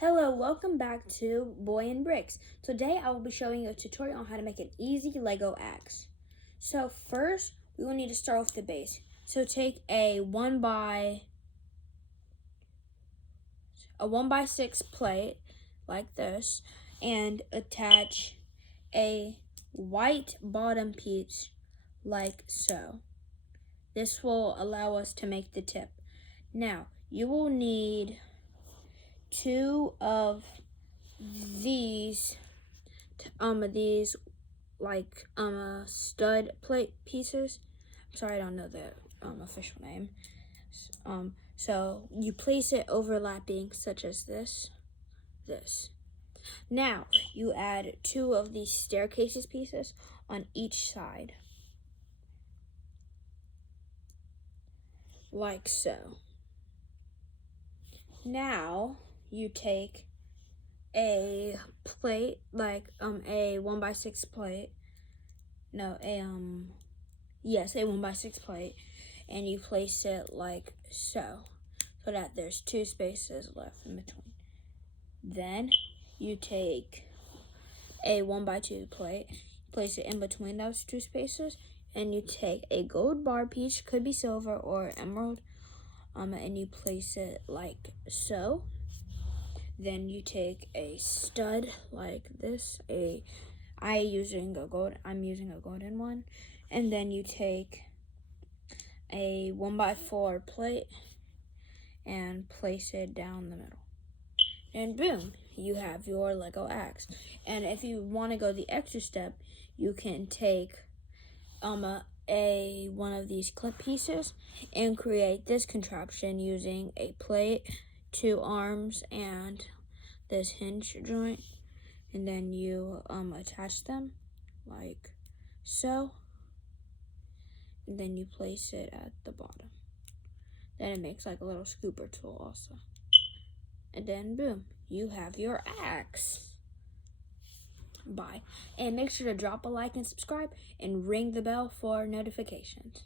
Hello, welcome back to Boy and Bricks. Today I will be showing you a tutorial on how to make an easy Lego axe. So first, we will need to start with the base. So take a 1x6 plate like this and attach a white bottom piece like so. This will allow us to make the tip. Now, you will need two of these stud plate pieces. I'm sorry, I don't know the official name. So you place it overlapping, such as this. Now you add two of these staircases pieces on each side, like so. Now you take a plate, like a 1x6 plate. No, a 1x6 plate, and you place it like so that there's two spaces left in between. Then you take a 1x2 plate, place it in between those two spaces, and you take a gold bar piece, could be silver or emerald, and you place it like so. Then you take a stud like this. I'm using a golden one. And then you take a 1x4 plate and place it down the middle. And boom, you have your Lego axe. And if you want to go the extra step, you can take one of these clip pieces and create this contraption using a plate, two arms, and this hinge joint. And then you attach them like so. And then you place it at the bottom. Then it makes like a little scooper tool also. And then boom, you have your axe. Bye. And make sure to drop a like and subscribe and ring the bell for notifications.